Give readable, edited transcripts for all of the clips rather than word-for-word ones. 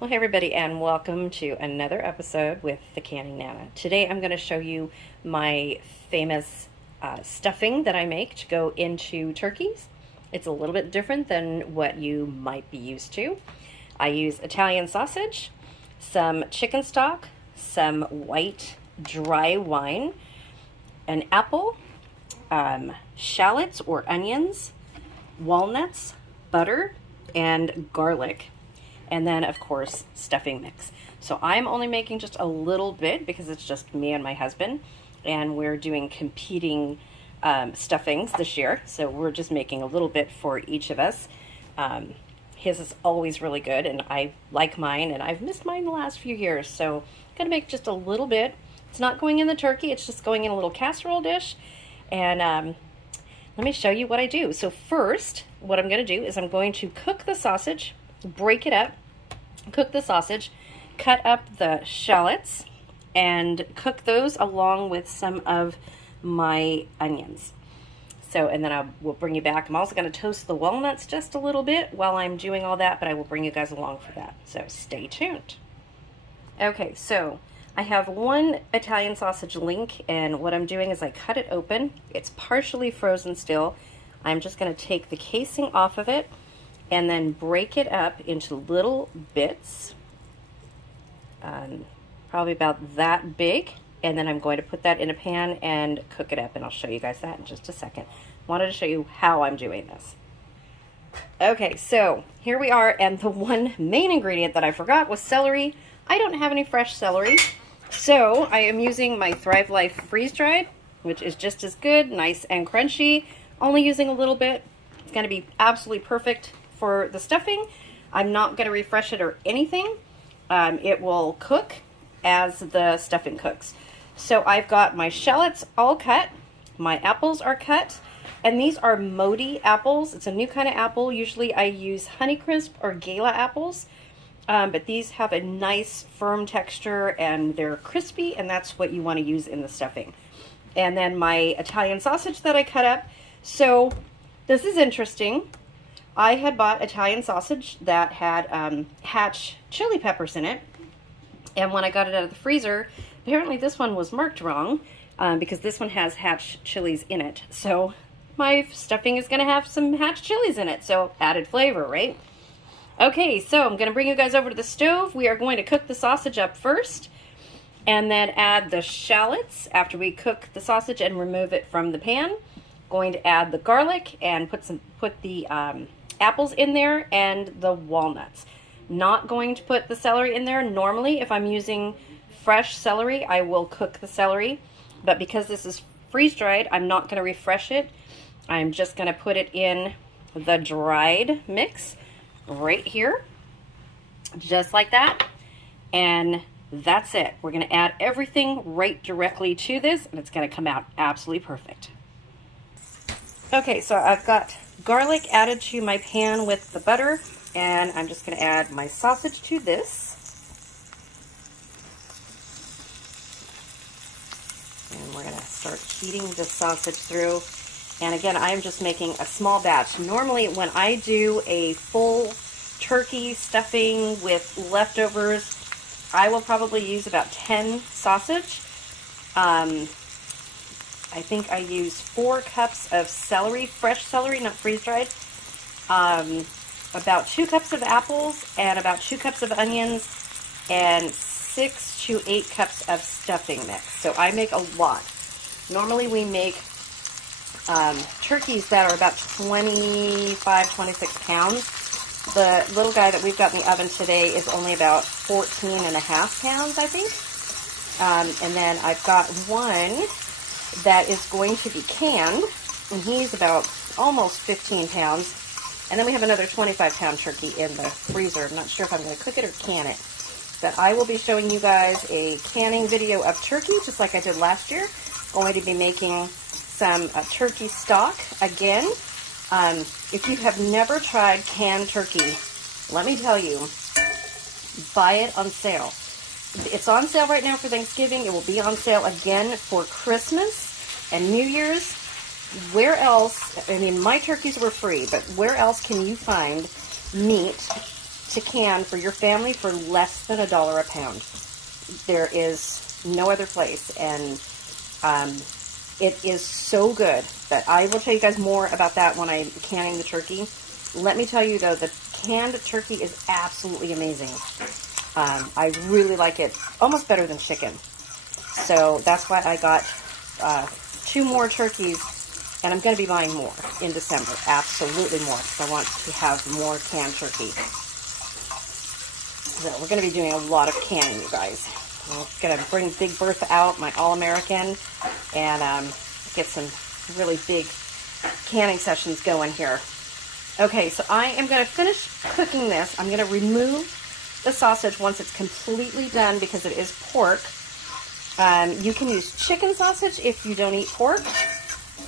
Well, hey everybody, and welcome to another episode with the Canning Nana. Today I'm going to show you my famous stuffing that I make to go into turkeys. It's a little bit different than what you might be used to. I use Italian sausage, some chicken stock, some white dry wine, an apple, shallots or onions, walnuts, butter, and garlic. And then, of course, stuffing mix. So I'm only making just a little bit because it's just me and my husband, and we're doing competing stuffings this year. So we're just making a little bit for each of us. His is always really good, and I like mine, and I've missed mine the last few years. So I'm gonna make just a little bit. It's not going in the turkey, it's just going in a little casserole dish. And let me show you what I do. So first, what I'm gonna do is I'm going to cook the sausage, break it up, cook the sausage, cut up the shallots, and cook those along with some of my onions. So, and then I will bring you back. I'm also going to toast the walnuts just a little bit while I'm doing all that, but I will bring you guys along for that. So stay tuned. Okay, so I have one Italian sausage link, and what I'm doing is I cut it open. It's partially frozen still. I'm just going to take the casing off of it and then break it up into little bits, probably about that big, and then I'm going to put that in a pan and cook it up, and I'll show you guys that in just a second. Wanted to show you how I'm doing this. Okay, so here we are, and the one main ingredient that I forgot was celery. I don't have any fresh celery, so I am using my Thrive Life freeze-dried, which is just as good, nice and crunchy, only using a little bit. It's going to be absolutely perfect for the stuffing. I'm not going to refresh it or anything. It will cook as the stuffing cooks. So I've got my shallots all cut, my apples are cut, and these are Modi apples. It's a new kind of apple. Usually I use Honeycrisp or Gala apples, but these have a nice firm texture and they're crispy, and that's what you want to use in the stuffing. And then my Italian sausage that I cut up. So this is interesting. I had bought Italian sausage that had Hatch chili peppers in it, and when I got it out of the freezer, apparently this one was marked wrong because this one has Hatch chilies in it. So my stuffing is going to have some Hatch chilies in it, so added flavor, right? Okay, so I'm going to bring you guys over to the stove. We are going to cook the sausage up first, and then add the shallots after we cook the sausage and remove it from the pan. Going to add the garlic and put the apples in there and the walnuts. Not going to put the celery in there. Normally, if I'm using fresh celery, I will cook the celery, but because this is freeze-dried, I'm not going to refresh it. I'm just going to put it in the dried mix right here, just like that, and that's it. We're going to add everything right directly to this, and it's going to come out absolutely perfect. Okay, so I've got garlic added to my pan with the butter, and I'm just going to add my sausage to this. And we're going to start heating the sausage through. And again, I'm just making a small batch. Normally, when I do a full turkey stuffing with leftovers, I will probably use about 10 sausage. I think I use 4 cups of celery, fresh celery, not freeze-dried, about 2 cups of apples, and about 2 cups of onions, and 6 to 8 cups of stuffing mix. So I make a lot. Normally we make turkeys that are about 25, 26 pounds. The little guy that we've got in the oven today is only about 14 and a half pounds, I think. And then I've got one that is going to be canned, and he's about almost 15 pounds. And then we have another 25-pound turkey in the freezer. I'm not sure if I'm going to cook it or can it, but I will be showing you guys a canning video of turkey, just like I did last year. Going to be making some turkey stock again. If you have never tried canned turkey, let me tell you, buy it on sale. It's on sale right now for Thanksgiving. It will be on sale again for Christmas and New Year's. Where else, I mean, my turkeys were free, but where else can you find meat to can for your family for less than $1 a pound. There is no other place, and it is so good that I will tell you guys more about that when I'm canning the turkey. Let me tell you though, the canned turkey is absolutely amazing. I really like it, almost better than chicken. So that's why I got 2 more turkeys, and I'm going to be buying more in December. Absolutely more, because I want to have more canned turkey. So we're going to be doing a lot of canning, you guys. I'm going to bring Big Bertha out, my All-American, and get some really big canning sessions going here. Okay, so I am going to finish cooking this. I'm going to remove the sausage once it's completely done because it is pork. You can use chicken sausage if you don't eat pork.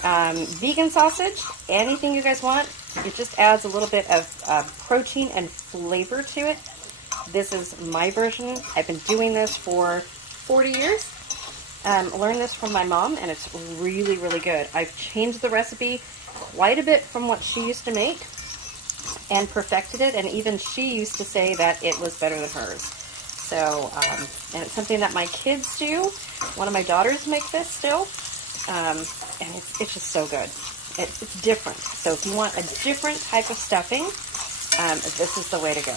Vegan sausage, anything you guys want. It just adds a little bit of protein and flavor to it. This is my version. I've been doing this for 40 years. Learned this from my mom, and it's really, really good. I've changed the recipe quite a bit from what she used to make and perfected it, and even she used to say that it was better than hers. So, and it's something that my kids do. One of my daughters make this still, and it's just so good. It's different. So if you want a different type of stuffing, this is the way to go.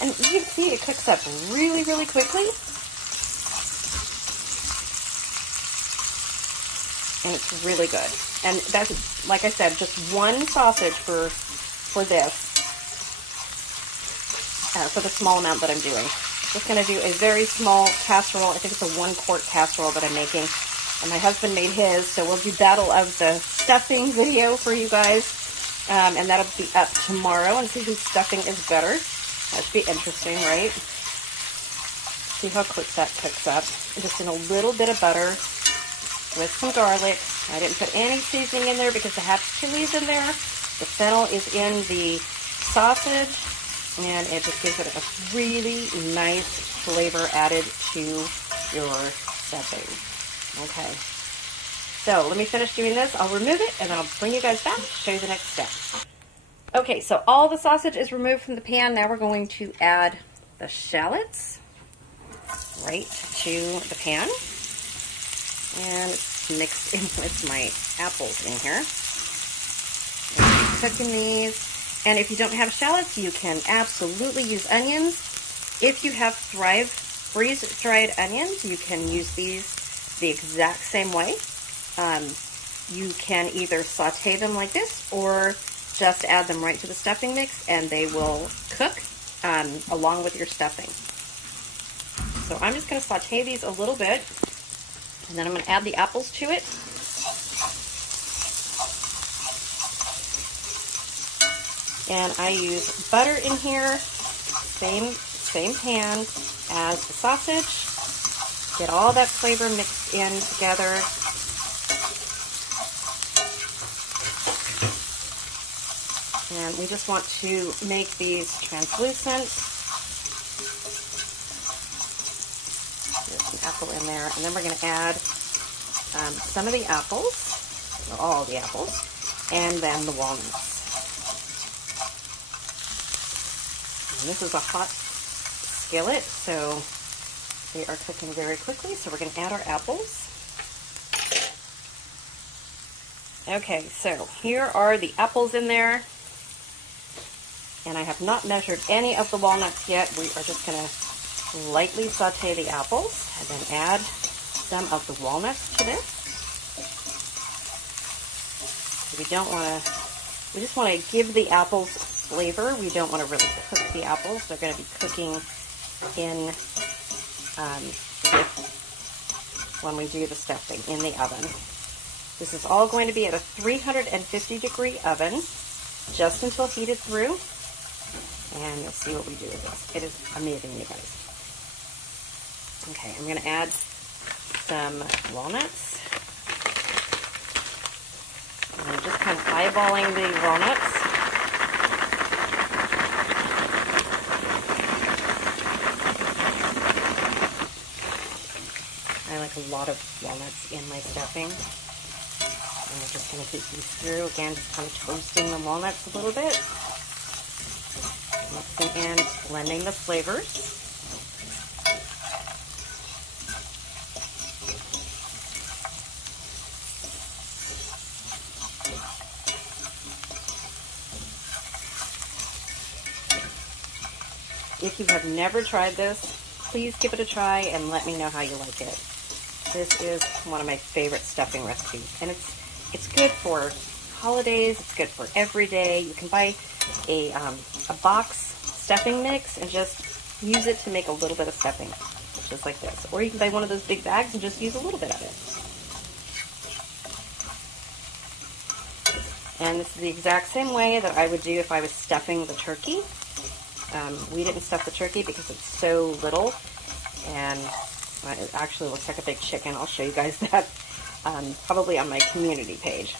And you can see it cooks up really, really quickly. And it's really good. And that's, like I said, just one sausage for this, for the small amount that I'm doing. Just going to do a very small casserole. I think it's a 1-quart casserole that I'm making. And my husband made his, so we'll do Battle of the Stuffing video for you guys. And that'll be up tomorrow, and see whose stuffing is better. That should be interesting, right? See how quick that cooks up. Just in a little bit of butter with some garlic. I didn't put any seasoning in there because I have chilies in there. The fennel is in the sausage, and it just gives it a really nice flavor added to your stuffing. Okay. So let me finish doing this. I'll remove it, and then I'll bring you guys back to show you the next step. Okay, so all the sausage is removed from the pan. Now we're going to add the shallots right to the pan. And mix in with my apples in here. Cooking these. And if you don't have shallots, you can absolutely use onions. If you have Thrive freeze-dried onions, you can use these the exact same way. You can either saute them like this or just add them right to the stuffing mix, and they will cook along with your stuffing. So I'm just going to saute these a little bit, and then I'm going to add the apples to it. And I use butter in here, same pan as the sausage. Get all that flavor mixed in together. And we just want to make these translucent. There's some apple in there. And then we're going to add some of the apples, or all the apples, and then the walnuts. And this is a hot skillet, so they are cooking very quickly. So we're going to add our apples. Okay, so here are the apples in there. And I have not measured any of the walnuts yet. We are just going to lightly saute the apples and then add some of the walnuts to this. We just want to give the apples flavor. We don't want to really cook the apples. They're going to be cooking in when we do the stuffing in the oven. This is all going to be at a 350-degree oven just until heated through. And you'll see what we do with this. It is amazing, you guys. Okay, I'm going to add some walnuts. And I'm just kind of eyeballing the walnuts. I like a lot of walnuts in my stuffing. And we're just going to heat these through. Again, just kind of toasting the walnuts a little bit. Let's mixing and blending the flavors. If you have never tried this, please give it a try and let me know how you like it. This is one of my favorite stuffing recipes, and it's good for holidays. It's good for every day. You can buy a box stuffing mix and just use it to make a little bit of stuffing, just like this. Or you can buy one of those big bags and just use a little bit of it. And this is the exact same way that I would do if I was stuffing the turkey. We didn't stuff the turkey because it's so little, and it actually looks like a big chicken. I'll show you guys that probably on my community page.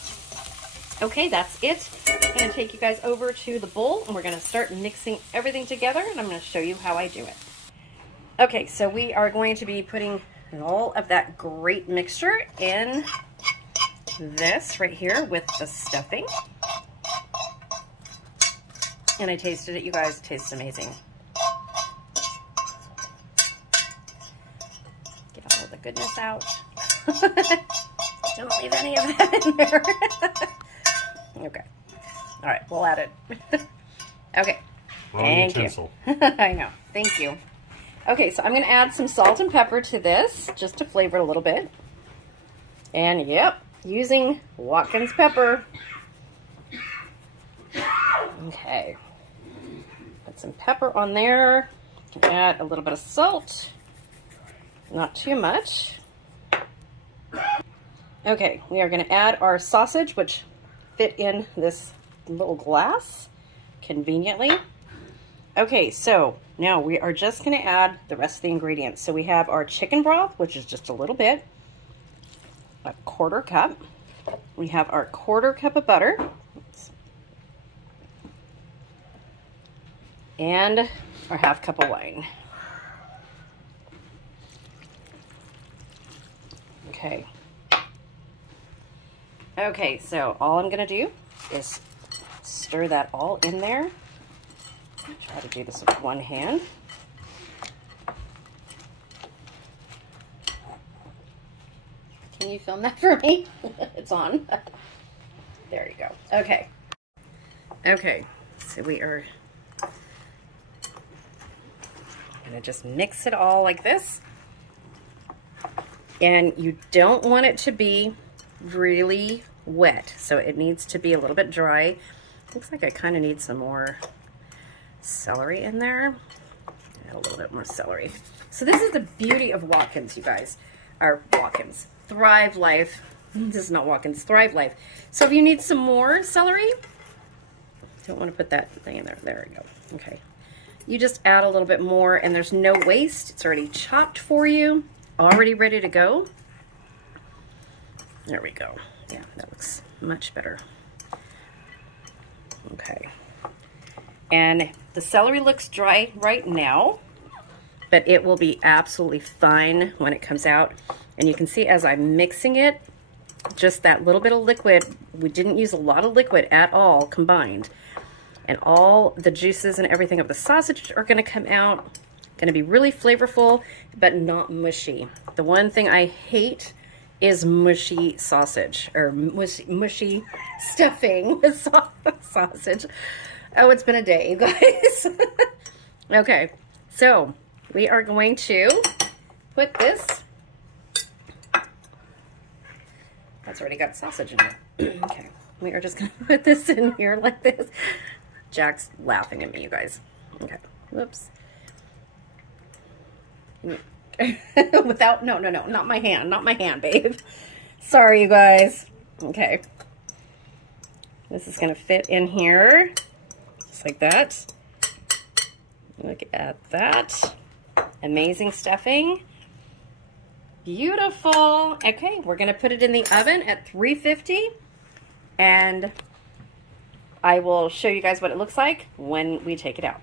Okay, that's it. I'm going to take you guys over to the bowl, and we're going to start mixing everything together, and I'm going to show you how I do it. Okay, so we are going to be putting all of that great mixture in this right here with the stuffing. And I tasted it, you guys. It tastes amazing. Get all of the goodness out. Don't leave any of that in there. Okay. All right, we'll add it. Okay. Thank you. I know. Thank you. Okay, so I'm going to add some salt and pepper to this, just to flavor it a little bit. And yep, using Watkins pepper. Okay. Put some pepper on there. Add a little bit of salt. Not too much. Okay, we are going to add our sausage, which fit in this little glass conveniently. Okay, so now we are just going to add the rest of the ingredients. So we have our chicken broth, which is just a little bit, a 1/4 cup. We have our 1/4 cup of butter. Oops. And our 1/2 cup of wine. Okay. Okay, so all I'm going to do is stir that all in there. Try to do this with one hand. Can you film that for me? It's on. There you go. Okay. Okay, so we are going to just mix it all like this. And you don't want it to be really wet, so it needs to be a little bit dry. Looks like I kind of need some more celery in there. A little bit more celery. So this is the beauty of Watkins, you guys. Or Watkins. Thrive Life. This is not Watkins. Thrive Life. So if you need some more celery, don't want to put that thing in there. There we go. Okay. You just add a little bit more, and there's no waste. It's already chopped for you. Already ready to go. There we go. Yeah, that looks much better. Okay. And the celery looks dry right now, but it will be absolutely fine when it comes out. And you can see as I'm mixing it, just that little bit of liquid, we didn't use a lot of liquid at all combined. And all the juices and everything of the sausage are gonna come out. Gonna be really flavorful, but not mushy. The one thing I hate is mushy sausage, or mushy stuffing with sausage. Oh, it's been a day, you guys. Okay, so we are going to put this. That's already got sausage in it. Okay, we are just gonna put this in here like this. Jack's laughing at me, you guys. Okay, whoops. Without, no, not my hand, babe. Sorry, you guys. Okay. This is gonna fit in here, just like that. Look at that. Amazing stuffing. Beautiful. Okay, we're gonna put it in the oven at 350, and I will show you guys what it looks like when we take it out.